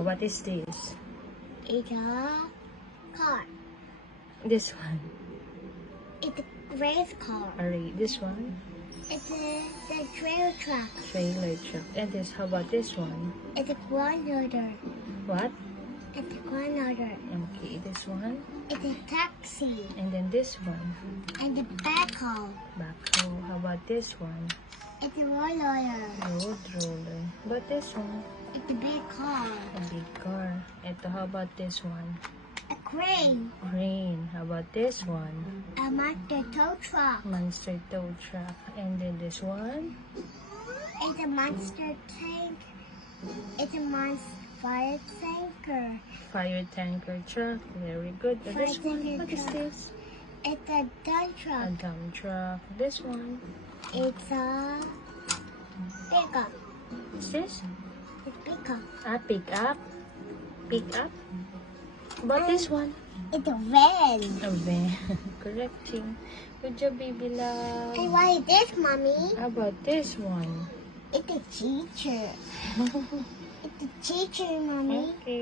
What is this? It's a car. This one. It's a race car. Alright, this one. It's a trailer truck. Trailer truck. And this, how about this one? It's a grandmother. What? It's a grandmother. Okay, this one. It's a taxi. And then this one. And the backhoe. Backhoe. How about this one? It's a roller. Road roller. But this one? It's a big car. A big car. Ito, how about this one? A crane. Crane. How about this one? A monster tow truck. Monster tow truck. And then this one? It's a monster tank. It's a fire tanker. Fire tanker truck. Very good. And this Fire one? tanker What is truck. this? It's a dump A truck. dump truck. This one? It's a pickup. What's this? It's pickup. Pick up. Pick up. But this one? It's a van. A van. Correcting. Good job, baby love. And what is this, mommy? How about this one? It's a teacher. It's a teacher, mommy. Okay.